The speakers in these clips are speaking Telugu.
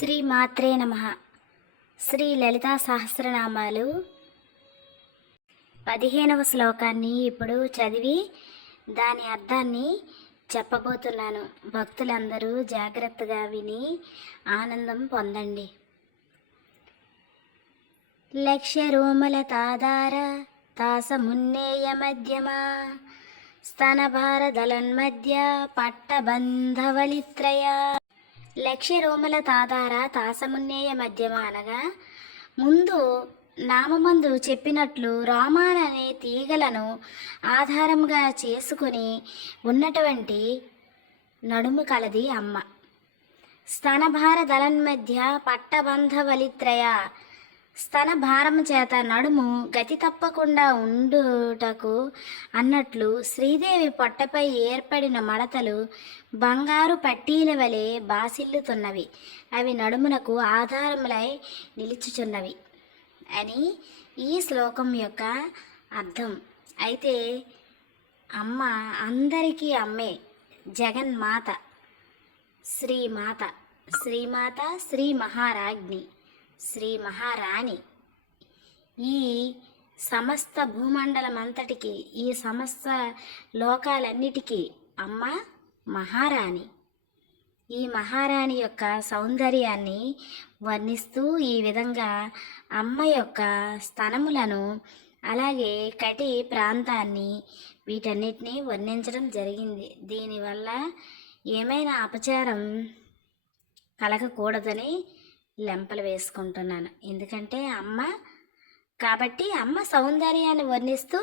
శ్రీ మాత్రే నమ. శ్రీ లలితా సహస్రనామాలు. పదిహేనవ శ్లోకాన్ని ఇప్పుడు చదివి దాని అర్థాన్ని చెప్పబోతున్నాను. భక్తులందరూ జాగ్రత్తగా విని ఆనందం పొందండి. లక్ష్య రోమల తాదార తాసమున్నేయ మధ్యమా స్తనభారదలన్మధ్య పట్టబంధవలిత్రయా. లక్ష్య రోమల తాదార తాసమున్నేయ మధ్యమ అనగా ముందు నామమందు చెప్పినట్లు రామాననే తీగలను ఆధారంగా చేసుకుని ఉన్నటువంటి నడుము కలది అమ్మ. స్తనభార దళన్మధ్య పట్టబంధవలిత్రయ స్తన భారం చేత నడుము గతి తప్పకుండా ఉండుటకు అన్నట్లు శ్రీదేవి పొట్టపై ఏర్పడిన మడతలు బంగారు పట్టీల వలె బాసిల్లుతున్నవి. అవి నడుమునకు ఆధారములై నిలుచుచున్నవి అని ఈ శ్లోకం యొక్క అర్థం. అయితే అమ్మ అందరికీ అమ్మే జగన్మాత శ్రీమాత శ్రీమాత శ్రీ మహారాజ్ని శ్రీ మహారాణి. ఈ సమస్త భూమండలం అంతటికి ఈ సమస్త లోకాలన్నిటికీ అమ్మ మహారాణి. ఈ మహారాణి యొక్క సౌందర్యాన్ని వర్ణిస్తూ ఈ విధంగా అమ్మ యొక్క స్థనములను అలాగే కటి ప్రాంతాన్ని వీటన్నిటిని వర్ణించడం జరిగింది. దీనివల్ల ఏమైనా అపచారం కలగకూడదని లెంపలు వేసుకుంటున్నాను. ఎందుకంటే అమ్మ కాబట్టి అమ్మ సౌందర్యాన్ని వర్ణిస్తూ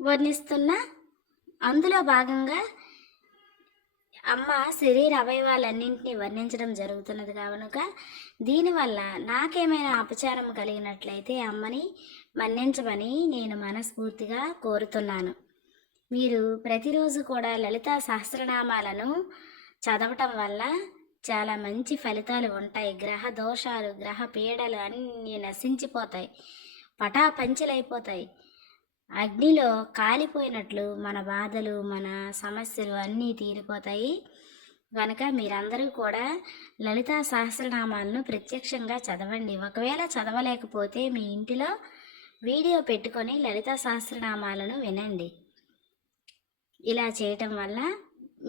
వర్ణిస్తున్న అందులో భాగంగా అమ్మ శరీర అవయవాలన్నింటినీ వర్ణించడం జరుగుతున్నది కనుక దీనివల్ల నాకేమైనా అపచారం కలిగినట్లయితే అమ్మని మన్నించమని నేను మనస్ఫూర్తిగా కోరుతున్నాను. మీరు ప్రతిరోజు కూడా లలితా సహస్రనామాలను చదవటం వల్ల చాలా మంచి ఫలితాలు ఉంటాయి. గ్రహ దోషాలు గ్రహ పీడలు అన్నీ నశించిపోతాయి. పటాపంచలైపోతాయి. అగ్నిలో కాలిపోయినట్లు మన బాధలు మన సమస్యలు అన్నీ తీరిపోతాయి. కనుక మీరందరూ కూడా లలితా సహస్రనామాలను ప్రత్యక్షంగా చదవండి. ఒకవేళ చదవలేకపోతే మీ ఇంటిలో వీడియో పెట్టుకొని లలితా సహస్రనామాలను వినండి. ఇలా చేయటం వల్ల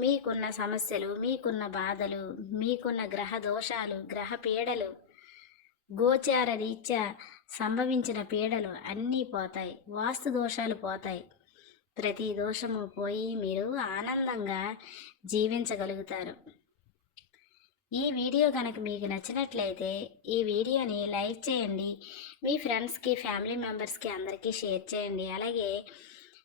మీకున్న సమస్యలు మీకున్న బాధలు మీకున్న గ్రహ దోషాలు గ్రహ పీడలు గోచార రీత్యా సంభవించిన పీడలు అన్నీ పోతాయి వాస్తు దోషాలు పోతాయి. ప్రతి దోషము పోయి మీరు ఆనందంగా జీవించగలుగుతారు. ఈ వీడియో కనుక మీకు నచ్చినట్లయితే ఈ వీడియోని లైక్ చేయండి మీ ఫ్రెండ్స్కి ఫ్యామిలీ మెంబర్స్కి అందరికీ షేర్ చేయండి. అలాగే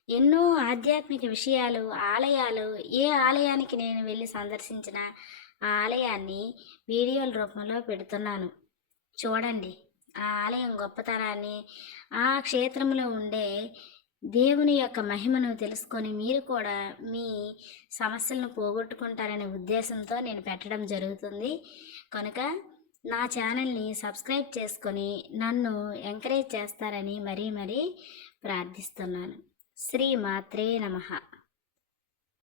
ఎన్నో ఆధ్యాత్మిక విషయాలు ఆలయాలు ఏ ఆలయానికి నేను వెళ్ళి సందర్శించిన ఆ ఆలయాన్ని వీడియోల రూపంలో పెడుతున్నాను. చూడండి ఆ ఆలయం గొప్పతనాన్ని ఆ క్షేత్రంలో ఉండే దేవుని యొక్క మహిమను తెలుసుకొని మీరు కూడా మీ సమస్యలను పోగొట్టుకుంటారనే ఉద్దేశంతో నేను పెట్టడం జరుగుతుంది. కనుక నా ఛానల్ని సబ్స్క్రైబ్ చేసుకొని నన్ను ఎంకరేజ్ చేస్తారని మరీ మరీ ప్రార్థిస్తున్నాను. శ్రీమాత్రే నమః.